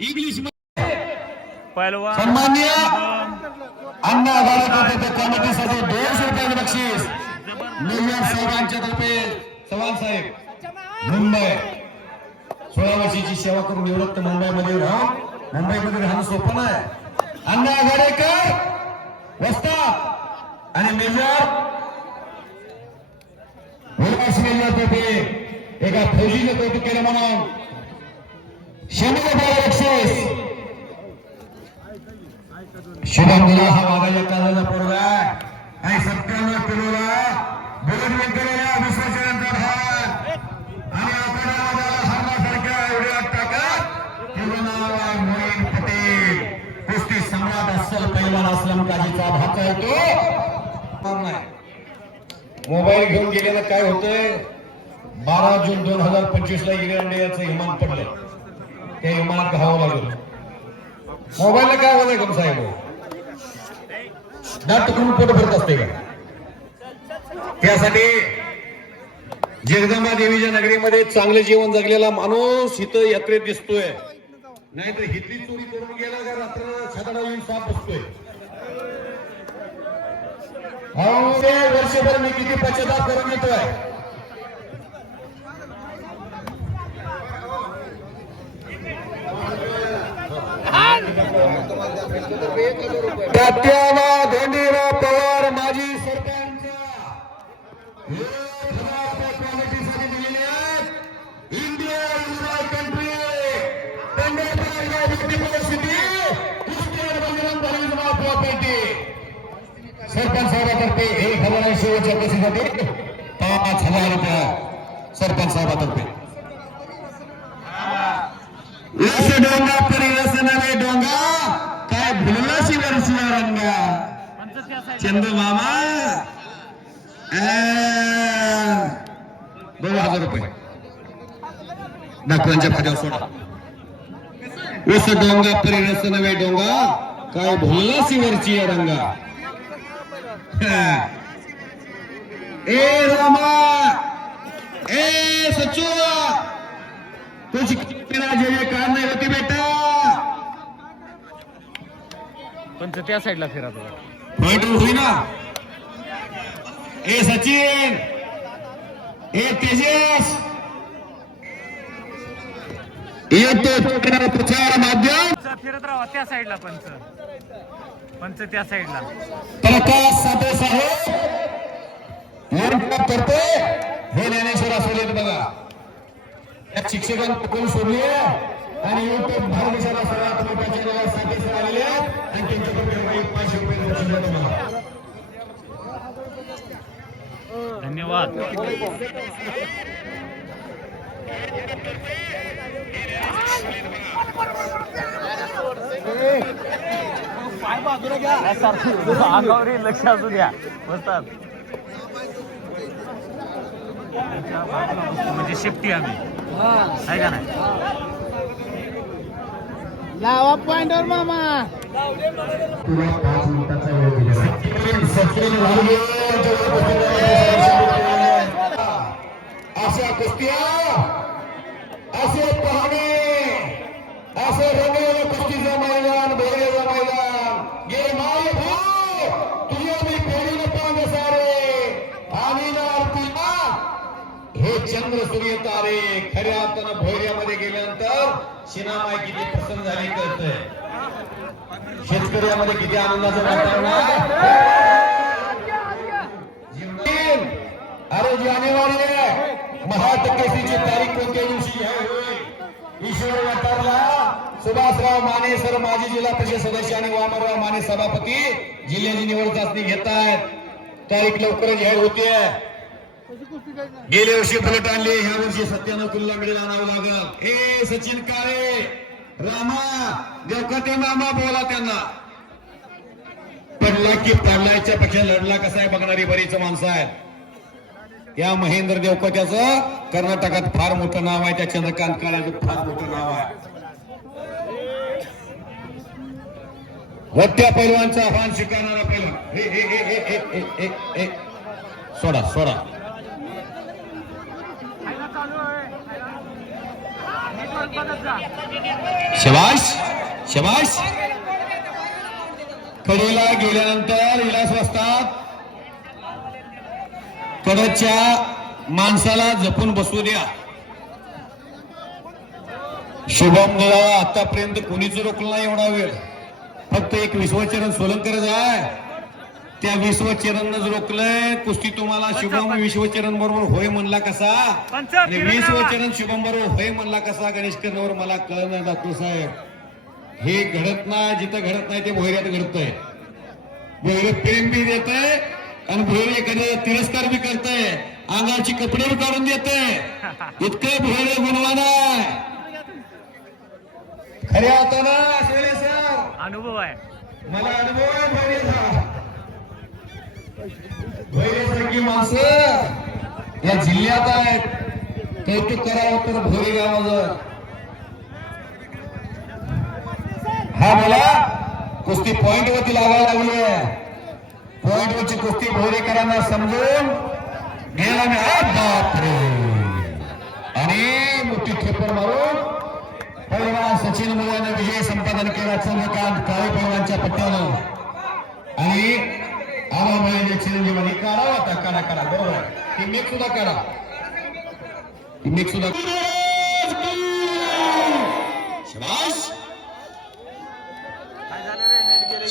English पहलवान सन्माननीय अण्णा आघाडी कमिटीसाठी 200 रुपये बक्षीस मेजर साहेबांच्या तर्फे चव्हाण साहेब मुंबई 16 वर्षाची सेवा करून निवृत्त मुंबईमध्ये राहणं सोपं नाही. अण्णा आघाडेकर वस्ताद आणि मेजर मेजर तर्फे एका फौजीने कौतुक केलं म्हणून 100 रुपये बक्षीस. शुभम मुला हा वाघाच्या काळाचा पोरगा आहे आणि 97 किलोला बुलेट वेंकटेला विश्वासानंतर आणि आपल्याला हरण्यासारख्या एवढ्या टाकत त्याचं नाव आहे मोईन पटेल. कुस्ती सम्राट अस्सल पैलवान असलम काजीचा भाचा येतो. मोबाईल घेऊन गेलेलं काय होतंय 12 जून 2025 ला इंग्लंड विमान पडलं. त्या विमानात घावावं लागलं. मोबाईलला काय होत आहे साहेब दाट करून पोट भरत असते का. त्यासाठी जगदंबा देवीच्या नगरीमध्ये चांगले जीवन जगलेला माणूस इथं यात्रेत दिसतोय. नाहीतर हितली चोरी करून गेला का रात्र छाताडा येऊन साप बसतोय. वर्षभर मी किती पश्चाताप करून येतोय. तात्याला धोंडीराव पवार माजी सरपंच कमिटीसाठी दिलेले आहेत. इंडिया युनाय कंट्री सरपंच साहेबातर्फे 1000 आणि शेवटच्या बक्षिसासाठी 5000 रुपये सरपंच साहेबातर्फे. डोंगा परिरसन नव्हे डोंगा काय भुलला शिवरशिवा रंगा चंदू मामा 2000 रुपये डॉक्टरांच्या खात्यावर सोडा. उस डोंगा परिरस नव्हे डोंगा काय भुलला शिवरची रंगा. ए रामा ए सचू तुझी जे कार नाही होती बेटा. पण त्या साईडला फिरा तुला पॉइंट होई ना. ए सचिन ए तेजस येतो प्रचार माध्यम फिरत राहा त्या साईडला पंच त्या साईडला. प्रकाश साठे साहेब करते हे ज्ञानेश्वर सोडले बघा. या शिक्षकांना पकडून सोडले आणि युट्यूब भारत देशाला सर्वात मोठ्या चॅनलसाठी सर आलेले आणि त्यांच्याकडे 500 रुपये बक्षीस देतो मला. धन्यवाद. अंगावर लक्ष असू द्या बसतात म्हणजे शेफ्टी आम्ही आहे का नाही. लावा पॉइंटवर मामा. अशा कुस्त्या असे पाहणे असे रंगलेलं कुस्तीचं मैदान भरलेलं मैदान गे माय भाऊ तुझ्या मी पेढीनं पांग सारे आणि हे चंद्र सूर्य तारे खऱ्या अर्थानं भोयऱ्यामध्ये गेल्यानंतर शिनामाई किती प्रसन्न झाली कळतंय. शेतकऱ्यामध्ये किती आनंदाचं वातावरण आहे. अरे जानेवारी आहे. महाटकेसीची तारीख कोणत्या दिवशी होईल. ईश्वर वाटारला सुभाषराव माने सर माजी जिल्हा परिषद सदस्य आणि वामनराव माने सभापती जिल्ह्याची निवड चाचणी घेत आहेत. तारीख लवकरच जाहीर होते. गेल्या वर्षी फलट आणले ह्या वर्षी 97 किलोला मेडल आणावं लागल. ए सचिन काळे रामा देवकते मामा बोला त्यांना. पडला की पडलायच्या पेक्षा लढला कसा आहे बघणारी बरीच माणसं आहेत. या महेंद्र देवकत्याचं कर्नाटकात फार मोठं नाव आहे. त्या चंद्रकांत काळ्याचं फार मोठं नाव आहे. मोठ्या पैलवानचं आव्हान स्वीकारणारा पैलवान सोडा सोडा शबाश शबाश. कडेला गेल्यानंतर विलास वाजतात. कडच्या माणसाला जपून बसू द्या. शुभम देवाला आतापर्यंत कोणीच रोखलं नाही एवढा वेळ. फक्त एक विश्वचरण सोलंकर आहे, त्या विश्वचरणच रोखलंय. कुस्ती तुम्हाला शुभम विश्वचरण बरोबर होय म्हणला कसा, विश्वचरण शुभम बरोबर होय म्हणला कसा गणेश कर्णवर मला कळणार डॉक्टर साहेब. हे घडत नाही, जिथं घडत नाही ते भोयऱ्यात घडतंय. भोयरे प्रेम बी देतंय आणि भोयरे एखाद्या तिरस्कार बी करतंय, अंगाची कपडे बी काढून देतंय. इतकं भोयरे गुणवान आहे. खऱ्या अर्थानं अनुभव आहे, मला अनुभव आहे भोयरेचा. भोयरेसारखी माणसं या जिल्ह्यात आहेत. कौतुक करावं तर भोयरे गावाचं. हा मला कुस्ती पॉइंट वरती लागायला लागली आहे. पॉइंट वरची कुस्ती भोयरेकरांना समजून गेला मी. बापरे. आणि मोठी खेपर मारून पैलवान सचिन मुलाने विजय संपादन केला. चंद्रकांत काळे पैलवानच्या पट्ट्यानं. आणि आवामुळे चिरंजीवानी काढा. आता काढा काढा. बरोबर. टिमेक सुद्धा काढा. टिमेक सुद्धा. शबाश.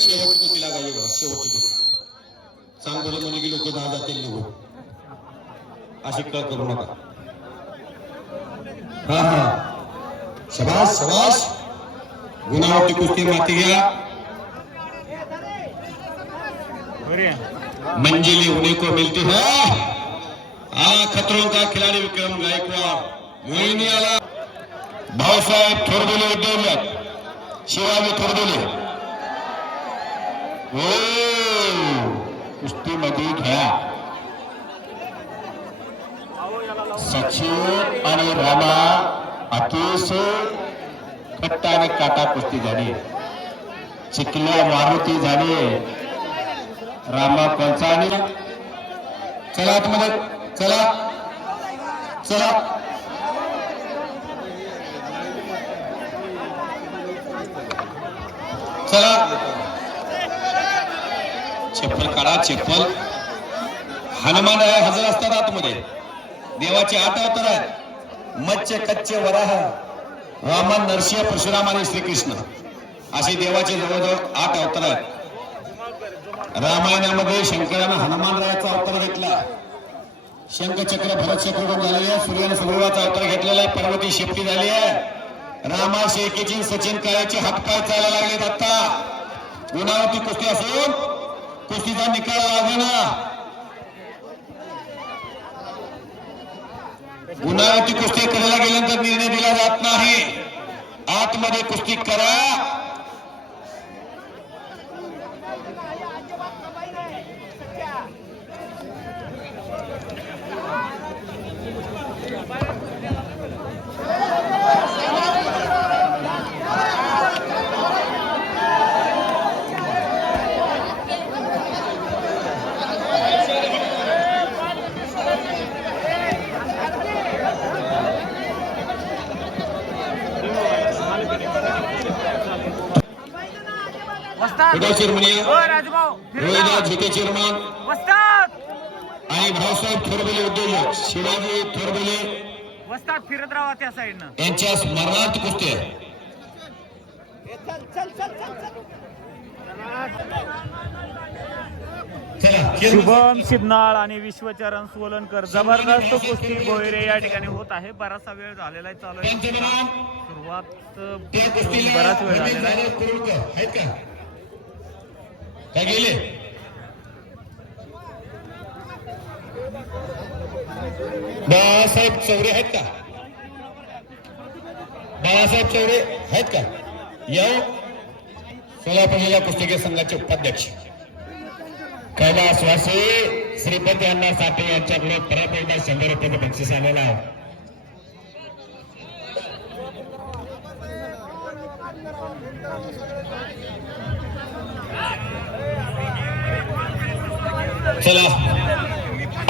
शेवटची कुस्ती लागायची बघा. शेवटची कुस्ती चांगलं म्हणले की लोक दहा जातील निघून. अशी कळ करू नका. हा हा. शबाश शबाश. गुणावरती कुस्ती माती घ्या. मंजिल होने को मिलती है. आला खतरों का खिलाड़ी विक्रम गायकवाड. मुळीनी आला भाऊसाहेब थोरबोले उद्योजक, शिवाजी थोरबोले. कुस्ती मध्ये घ्या. सचिन आणि रामा अतिशय कट्टा आणि काटा कुस्ती झाली. चिखल्या मारुती झाली. रामा पंचानी. चला आतमध्ये चला चला. चला चप्पल काढा. चप्पल. हनुमान हजर असतात आतमध्ये. देवाचे 8 अवतार आहेत. मत्स्य कच्चे वराह, वामन, नरसिंह, परशुराम आणि श्रीकृष्ण असे देवाचे जवळजवळ 8 अवतार आहेत. रामायणामध्ये शंकरानं हनुमानरायाचा अवतार घेतला. शंखचक्र भरत चक्र झालेले आहे. सूर्याने सुग्रीवाचा अवतार घेतलेला आहे. पार्वती शेपटी झाली आहे. रामा शेळकेची सचिन काळ्याचे हातपाय चालायला लागलेत. आता गुणावरती कुस्ती असून कुस्तीचा निकाल लागेना. गुणावरती कुस्ती करायला गेल्यानंतर निर्णय दिला जात नाही. आतमध्ये कुस्ती करा. रोहिदास झुके चेअरमन आणि भाऊसाहेब थोरबोले उद्योजक शिवाजी थोरबोले वस्ताद फिरत राहा त्या साईडनं. यांच्या स्मरणार्थ कुस्ती आहे. शुभम सिद्नाळ आणि विश्वचरण सोलनकर जबरदस्त कुस्ती भोयरे या ठिकाणी होत आहे. बराचसा वेळ झालेला आहे. चालू आहे सुरुवात. बराच वेळ झालेला आहे. काय गेले बाळासाहेब चौरे आहेत का? बाळासाहेब चौरे आहेत का? येऊ. सोलापूर जिल्हा कुस्तीगीर संघाचे उपाध्यक्ष कैलासवासी श्रीपती अण्णा साठे यांच्याकडे परत एकदा 100 रुपयाचं बक्षीस आलेलं आहे. चला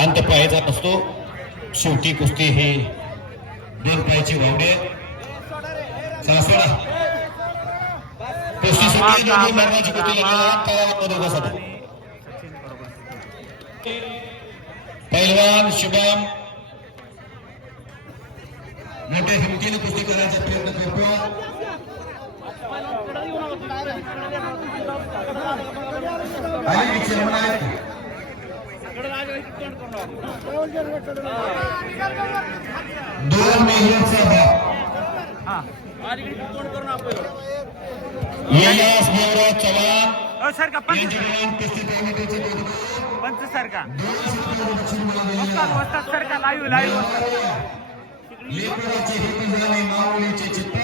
अंत पाहायचा नसतो. शेवटी कुस्ती ही 2 पायाची वावडे. सासवडा कुस्ती सुटली दोन्ही मरणाची कुस्ती लागलेली आहे तळावर बसत पैलवान शुभम मोठ्या हिमतीने कुस्ती करायचा प्रयत्न करतो आणि एक चेअरमन आहे दोन महिन्यांचा यश देवराज चव्हाण सर का पंच कुस्ती कमिटीचे पंच सर का वस्ताद सर का लाईव्ह लेकराचे हित झाले माऊलीचे चित्त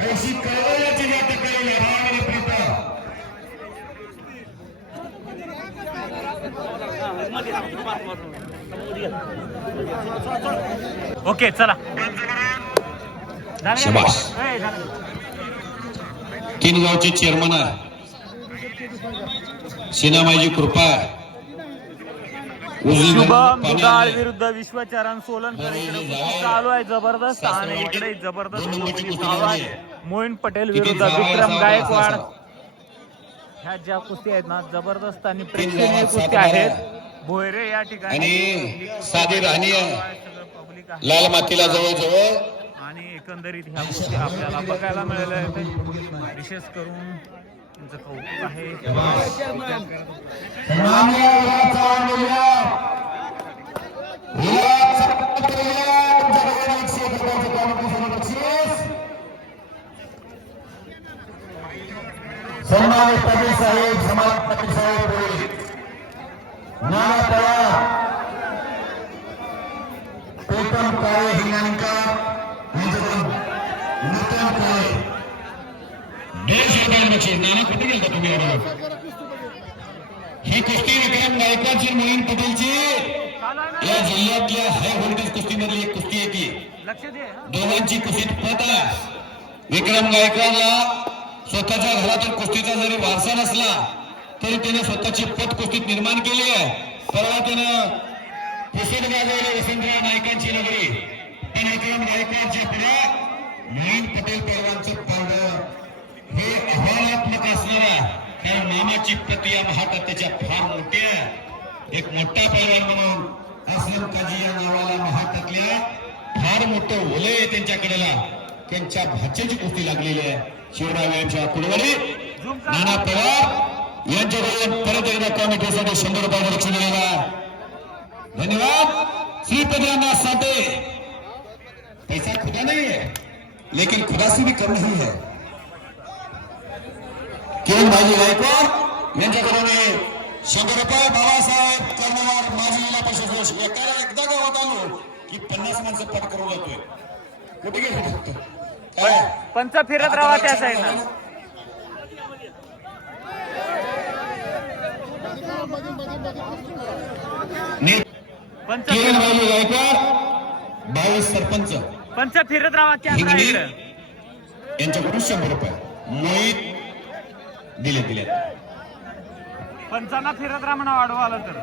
कैसी कळवळ्याची नाटक करेल रामाने प्रीत ओके चला शाबास. तीन गावचे चेअरमन आहे सिनामाईची कृपा शुभम दुधाळ विरुद्ध विश्वचरण सोलनकर इकडे चालू आहे जबरदस्त आणि इकडे जबरदस्त कुस्ती चालू आहे मोईन पटेल विरुद्ध विक्रम गायकवाड ह्या ज्या कुस्ती आहेत ना जबरदस्त आणि प्रेक्षणीय कुस्ती आहेत भोयरे या ठिकाणी आणि साधी राहणी पब्लिक लाल मातीला जवळजवळ आणि एकंदरीत ह्या गोष्टी आपल्याला बघायला मिळाल्या आहेत विशेष करून तुमचं कौतुक आहे सन्मानित पाटील साहेब समाज पाटील साहेब नाना पवार प्रीतम काळे हिंगणकर यांच्याकडून नूतन काळे देश नाना कुठे गेलता तुम्ही ही कुस्ती विक्रम गायकवाडची मोहीन पटेलची या जिल्ह्यातल्या हाय व्होल्टेज कुस्तीमधली एक कुस्ती आहे ती लक्ष दे दोघांची कुस्तीत पत आहे विक्रम गायकवाडला स्वतःच्या घरातून कुस्तीचा जरी वारसा नसला तरी त्याने स्वतःची पत कुस्तीत निर्माण केली आहे परवा त्यानं पुसद गाजवले वसंतराव नायकांची नगरी पण विक्रम गायकवाडच्या पुढे मोहीन पटेल पैलवानचं पारडं हे आव्हानात्मक असणारा त्या मामाची प्रति या महातात्याच्या फार मोठी आहे एक मोठा पैलवान म्हणून असलम काजी या नावाला महातातल्या फार मोठं ओले आहे त्यांच्याकडेला त्यांच्या भाच्याची कुस्ती लागलेली आहे शिवराव यांच्या कुडवडी नाना पवार यांच्याकडून परत एकदा कमिटीसाठी 100 रुपयाचं लक्ष दिलेलं आहे धन्यवाद श्रीपदनाथ साठे पैसा खुदा नहीं है लेकिन खुदा से भी कम नहीं है किरण भाई गायकवाड यांच्याकडून 100 रुपये बाबासाहेब कर्णवार माजी जिल्हा परिषद एकाला एकदा गावात आलो की 50 माणसं पट करून जातोय कुठे गेले फक्त पंच फिरत राहा त्या साईडला पंच किरण भाई गायकवाड 22 सरपंच पंच फिरत राहा कॅमेरा इकडे यांच्याकडून 100 रुपये मोहित दिले पंचांना फिरत राहा म्हणा वाढवा आलं तर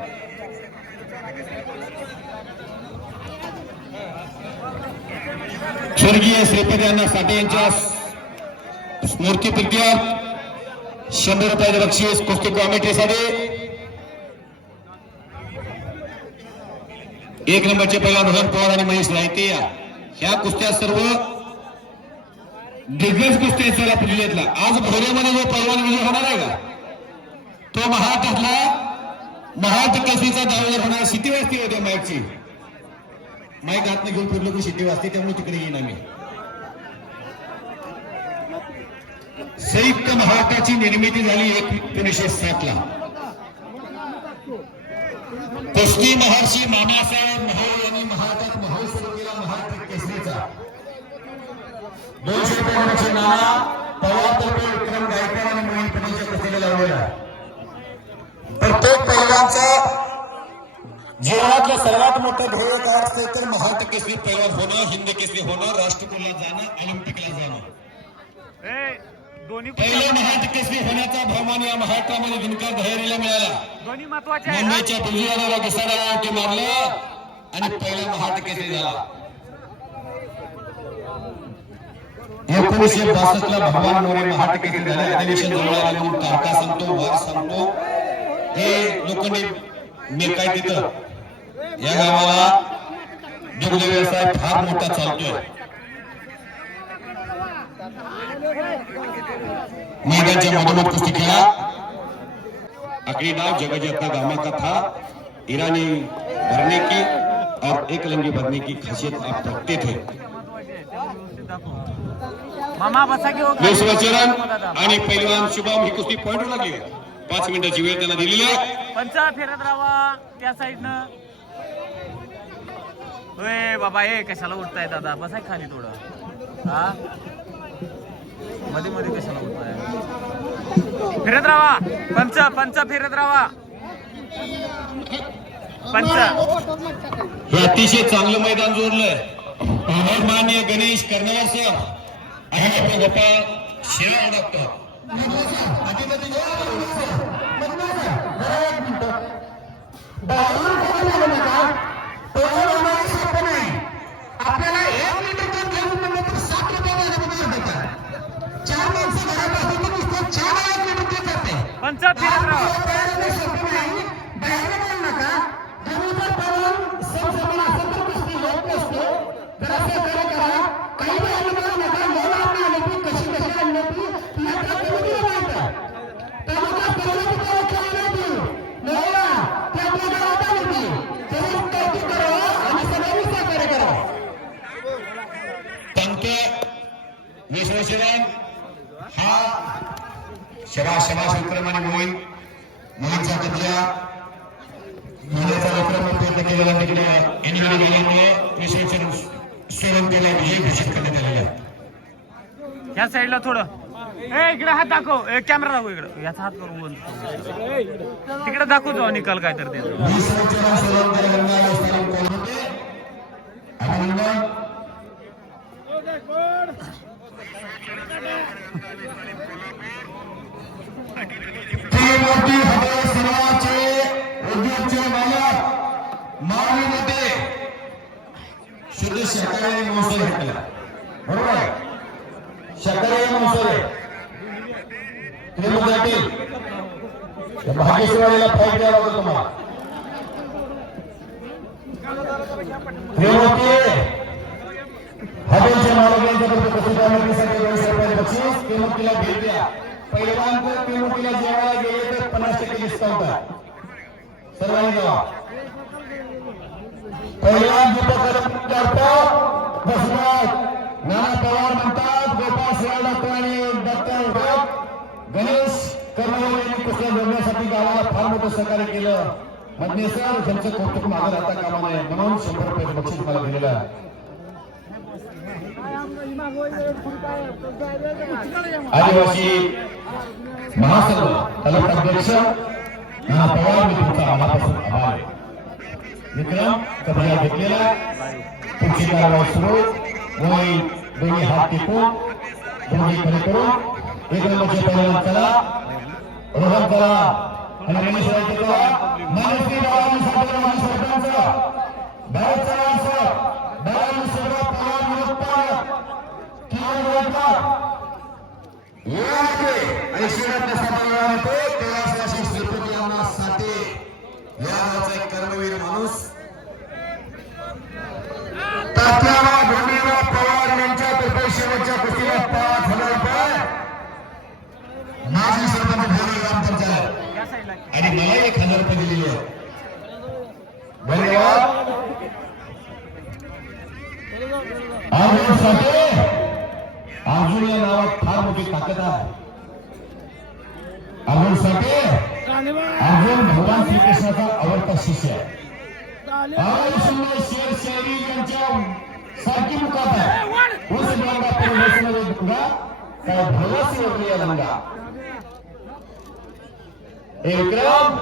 स्वर्गीय श्रीपती अण्णा साठे यांच्या स्मृतीप्रीत्यर्थ 100 रुपयाचं बक्षीस कुस्ती कमिटीसाठी एक नंबरचे पैलवान रोहन पवार आणि महेश रायते ह्या कुस्त्या सर्व दिग्गज कुस्ती आहेत सर जिल्ह्यातला आज भोरेमध्ये जो पैलवान विजय होणार आहे का तो महाट केसरीचा दावेदार होणार शिटी वाजती होत्या माईकची माईक हातनं घेऊन फिरलो की शिटी वाजते त्यामुळे तिकडे येईन आम्ही संयुक्त महाराष्ट्राची निर्मिती झाली 1907 ला कुस्ती महर्षी मामासाहेब मोहोळ यांनी महाराष्ट्रात माहोल सुरू केला महाराष्ट्र केसरीचा 200 रुपये नाना पवार तर्फे विक्रम गायकवाड आणि मोहीन पटेलच्या कुस्तीला लावलेला प्रत्येक पैलवानचा जीवनातलं सर्वात मोठं ध्येय काय असते तर महाराष्ट्र केसरी पैलवान होणं हिंद केसरी होणं राष्ट्रकुलला जाणं ऑलिम्पिकला जाणं पहिलं महाराष्ट्र केसरी होण्याचा बहुमान या महाराष्ट्रामध्ये दिनकर धैर्यला मिळाला दोन्ही महत्वाचे मुंबईच्या बुलढाण्याला घिसाड्यावरती मारलं आणि पहिला महाराष्ट्र केसरी झाला 1962 ला भगवान मोरे महाटेकेतील झाले. अधिवेशन जवळ आले म्हणून तारखा सांगतो, वार सांगतो. हे लोकांनी मेकाय तिथं या गावाला दुग्ध व्यवसाय फार मोठा चालतोय. मैदानच्या मधोमध कुस्ती खेळा. आखिरी नाव जगजता गामा का था. ईरानी भरने की और एक लंगी भरने की खासियत आप रखते थे. मामा बसा की हो. विश्वचरण आणि पैलवान शुभम ही कुस्ती पॉइंट लागली. 5 मिनिटाची वेळ त्यांना दिलेली आहे. पंचा फिरत राहा त्या साईडनं. होय बाबा हे कशाला उठताय दादा, बसाय खाली थोडं. हा मध्ये मध्ये कशाला उठताय. फिरत राहा पंच, पंच फिरत राहा पंच. हे अतिशय चांगलं मैदान जोडलंय. माननीय गणेश कर्नावर सर आणि आपले गोपाळ शिरा डॉक्टर. आपल्याला 1 लिटर दूध घेऊन म्हणलं तर 7 रुपये देतात. 4 माणसं घरात असतील तर नुसतं 4 लिटर दूध जाते. पंच फिरत राहा. विश्वचरण हा शबाश विक्रम आणि मोहीन मुलींचा कब्जा मुलाचा विक्रम प्रयत्न केलेला तिकडे एनडीने गेल्यामुळे विश्वचरण सोडून केला विजय घोषित करण्यात आलेला. या साईडला थोडं. ए इकडे हात दाखव. कॅमेरा दाखव इकडे. याचा हात करून बोल. तिकडे दाखव जाऊ निकाल काय तर ते. विश्वचरण सोडून केलेला स्थानिक कोण होते. अभिनंदन. त्रिमूर्ती हृदय समाजाचे उद्योगचे मालक माननीय नेते शुद्ध शाकाहारी मांसाहारी भेटला. बरोबर आहे. शाकाहारी मांसाहारी त्रिमूर्तीतील भाग्यशिवारीला फाईट द्यावा लागतो तुम्हाला. त्रिमूर्ती हॉटेलचे मालक यांच्याकडे प्रसिद्धासाठी 200 रुपये बक्षीस. त्रिमूर्तीला भेट द्या. पहिलवान तर त्रिमूर्तीला जेवायला गेले तर 50% डिस्काउंट आहे. सर्वांनी जावा. पहिलवान नाना पवार म्हणतात. गोपाळ शिवाय डॉक्टर आणि डॉक्टर गणेश कर्मवीर यांनी कुस्त्या जोडण्यासाठी गावाला फार मोठं सहकार्य केलं. मधने सर त्यांचं कौतुक मागे राहता कामा नये म्हणून 100 रुपये बक्षीस मला दिलेलं आहे. आदिवासी महासंघ तालुकाध्यक्ष नाना पवार मी तुमचा मनापासून आभार आहे. विक्रम कबड्डी घेतलेला पुढची कारवाई सुरू. वय दोन्ही हात टिपून दोन्ही खरे करून 1 नंबरचे पहिलवान चला रोहन करा आणि मनीष रायचे करा. मानसी बाळांनी सापडलं माणूस सरपंच भारत सर बाळांनी सगळं पवार निरुत्तर किरण रोजगार आणि श्रीरत्न सापडला होतो. कैलासवासी श्रीपती यांना साठे या गावचा एक कर्मवीर माणूस तात्याला भूमीला पवार यांच्या तर्फे शेवटच्या कुस्तीला 5,000 रुपये माजी सरपंच भोरे ग्रामपंचायत आणि मला 1,000 रुपये दिलेले आहेत. धन्यवाद. अर्जुन या नावात फार मोठी ताकद आहे. अर्जुन साठे अर्जुन भगवान श्रीकृष्णाचा आवडता शिष्य आहे. शेर शेरी यांच्या सारखी मुखात आहे. उस गंगा परिवेशनामध्ये गंगा काय भरवसी होती या गंगा. विक्रम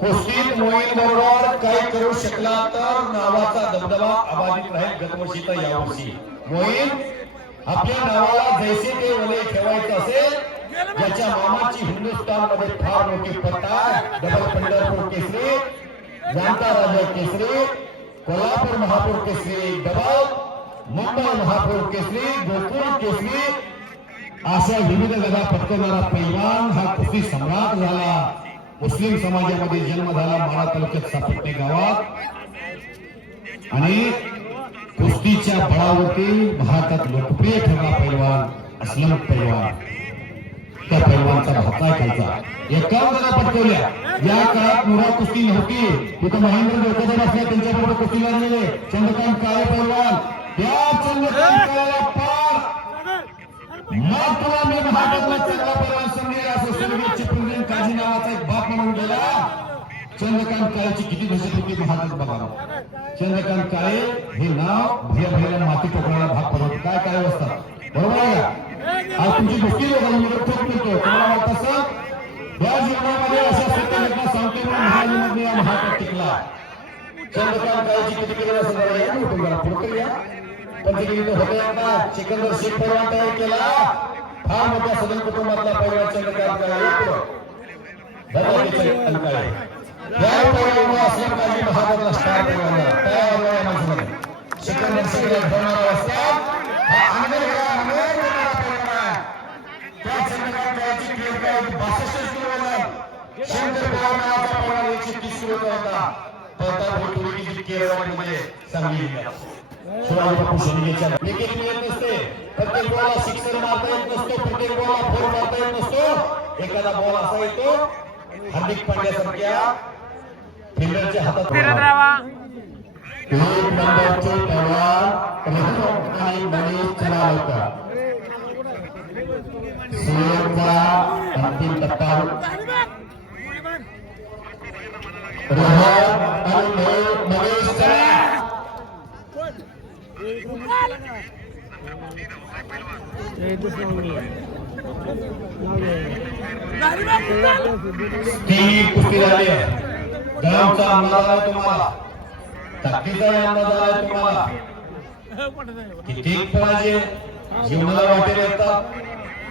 कुस्तीत मोहीन बरोबर काही करू शकला तर नावाचा दबदबा अबाधित राहील. गतवर्षी तर यावर्षी मोहीन आपल्या नावाला जैसे ते वले ठेवायचं असेल. ज्याच्या मामाची हिंदुस्थान मध्ये फार मोठी पत्ता आहे. डबल पंढरपूर केसरी, जाणता राजा केसरी, कोल्हापूर महापूर केसरी डबल, मुंबई महापौर केसरी, गोकुळ केसरी अशा विविध गदा पटकवणारा पैलवान हा कुस्ती सम्राट झाला. मुस्लिम समाजामध्ये जन्म झाला माळा तालुक्यात सापटणे गावात आणि कुस्तीच्या बळावरती भारतात लोकप्रिय ठरला पैलवान असलम पैलवान. त्या पैलवानचा भाता खायचा एकावन्न पटकवल्या. या काळात मुरा कुस्ती नव्हती. तिथं महेंद्र देवकर असल्या त्यांच्याबरोबर कुस्ती लागलेले चंद्रकांत काळे पैलवान. त्या चंद्रकांत काळेला पार मग तुला मी महाराष्ट्रातला चांगला पैलवान समजेल असं सोवियतचे प्रेसिडेंट काझी नावाचा एक बाप म्हणून गेला. चंद्रकांत काळेची किती दहशत होती महाराष्ट्रात बघा. चंद्रकांत काळे हे नाव भैया माती टोकण्याला भाग पडत काय काय अवस्था बरोबर आहे का. आज तुमची गोष्टी ठोक मिळतो तुम्हाला वाटत असं या जीवनामध्ये अशा सत्य घटना सांगते म्हणून महाराजांमध्ये या महाराष्ट्रात टिकला. चंद्रकांत काळेची किती केलं असं जरा पुढे या पंचगिरीत होते आता सिकंदर शेख पैलवान तयार केला. फार मोठ्या सदन कुटुंबातला पैलवान चंद्रकांत काळे या पैलवानामुळे असलम काझी महाराजांना स्टार पैलवान झाला. तयार झाला या माणसामध्ये सिकंदर शेख होणारा असतात हा अनगर त्या चंद्रकांत काळेची क्लिअर काय 62 किलो वजन शंकर पवार नावाचा पैलवान 130 किलो होता. पोटाभोवती केरळमध्ये चांगली शिवाजी बापू शिंदेच्या विकेट मिळत नसते. प्रत्येक बॉलला सिक्सर मारता येत नसतो. प्रत्येक बॉलला फोर मारता येत नसतो. एखादा बॉल असा येतो हार्दिक पांड्यासारख्या फिल्डरच्या हातात फिरत राहा. एक नंबरचे पैलवान आणि मनीष चलावकर सुरेखचा अंतिम टप्पा रोहन आणि मनीष ती कुस्ती झाली आहे. गावचा अंदाज आहे तुम्हाला ताकदीचा अंदाज आहे तुम्हाला किती पराजय जीवनाला वाटेल येतात.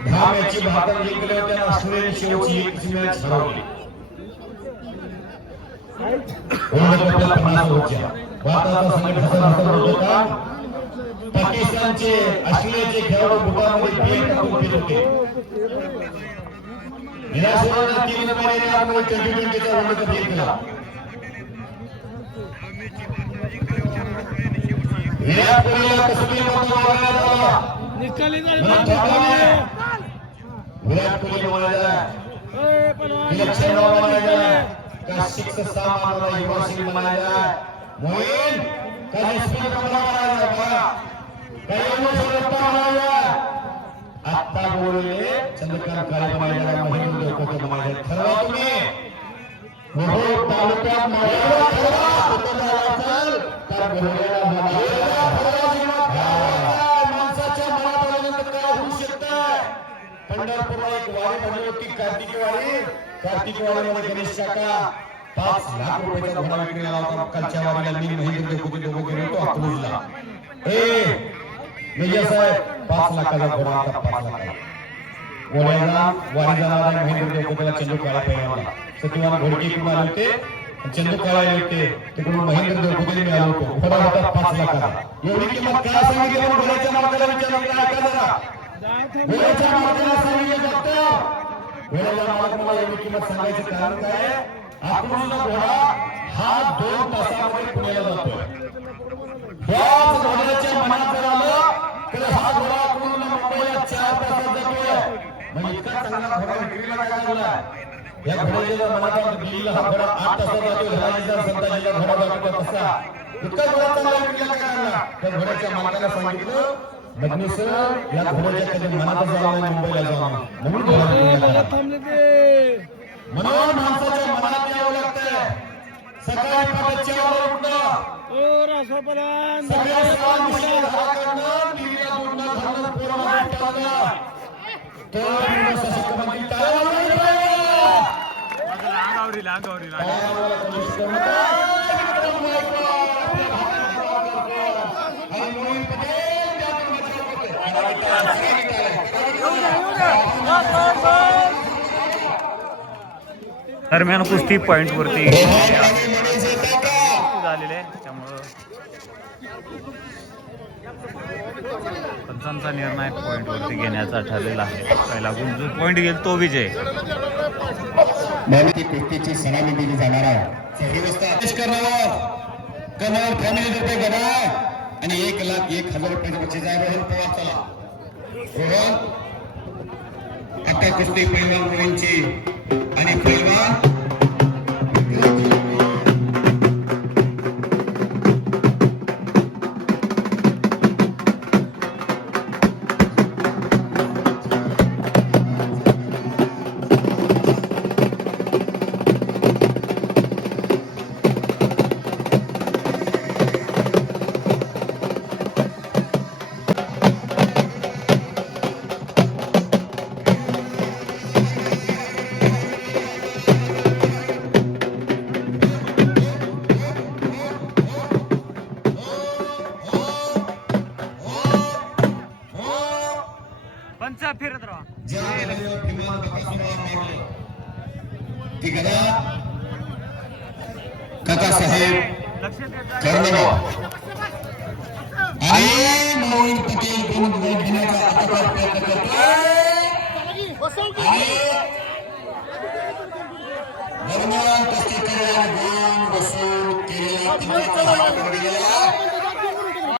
10 मॅची भारतात जिंकले होते आणि ऑस्ट्रेलियाने शेवटची एक मॅच हरवली. भारताचा संघ हसन होत होता. पाकिस्तानचे ऑस्ट्रेलियाचे खेळाडू बुटामध्ये बिल टाकून घेत होते. निराशेने 3 महिने आतमध्ये T20चा वर्ल्ड कप जिंकला. विराट कोहलीला कसोटीमध्ये मारण्यात आला. विराट कोहली म्हणाला विलक्षण म्हणाला का 6-6 मारणारा युवा सिंग म्हणाला मोईन का स्पिन म्हणाला बघा काही म्हणाला. आता बोलले चंद्रकांत काळे म्हणाला महेंद्र देवकर म्हणाले ठरवा तुम्ही मोहोळ तालुक्यात माणसाच्या मनापर्यंत काय होऊ शकतं. पंढरपूरला एक वारी म्हणली होती कार्तिकवाडीमध्ये गणेश काका 5 लाख रुपयाचा घोडा विक्रीला होता. कालच्या वारीला मी महेंद्र देवकर दोघं गेलो होतो अकलूजला. मेजर साहेब 5 लाखाचा घोडा होता. 5 लाखाचा गोळ्याला वारी जाणारा महेंद्र देवकर चंदू काळा पैलवान सतीवान घोडके कुठून आले होते चंदू काळा आले होते तिकडून महेंद्र देवकर मी आलो होतो. घोडा होता 5 लाखाचा. एवढी किंमत काय सांगितली म्हणून घोड्याच्या मालकाला विचारून काय ऐका जरा. घोड्याच्या मालकाला सांगितलं जातं घोड्याच्या मालक मला एवढी किंमत सांगायचं कारण काय अकलूजचा घोडा हा 2 तासामध्ये पुण्याला जातोय. त्याच घोड्याच्या मनात जर आलं तर हा घोडा अकलूजला मुंबईला 4 तासात जातोय. म्हणजे इतका चांगला घोडा विक्रीला काय झाला. या घोड्याच्या मनात दिल्लीला हा घोडा 8 तासात जातोय. धनाजीचा संताजीचा घोडा जातो तसा इतका घोडा चांगला विक्रीला काय झाला. त्या घोड्याच्या मालकाला सांगितलं लग्न सर या घोड्याच्या कधी मनात जाऊ नाही मुंबईला जाऊ म्हणून म्हणून माणसाच्या मनात यावं लागतंय. सकाळी पहाटे 4 वाजता उठणं सगळ्या सकाळी धारा करणं दिल्लीला उठणं घालणं पोरांना टाळणं तर सशक्त मंत्री दरम्यान कुस्ती पॉइंट वरती झालेले आहे त्यामुळं तासांचा निर्णायक पॉईंट वरती घेण्याचा ठरलेला आहे. पहिला गुण जो पॉईंट घेईल तो विजय. ती कुस्तीची सलामी दिली जाणार आहे. कमल फॅमिली रुपये गडाय आणि 1,01,000 रुपयाचे बक्षीस आहे. रोहन पवार चला रोहन आता कुस्ती पैलवान मुलींची आणि पैलवान पंचा फिरत राहा. काकासाहेब आणि मोहित पटेल दोन गोल घेण्याचा अथक प्रयत्न करतोय. दरम्यान कुस्ती केलेल्या गोल वसूल केलेला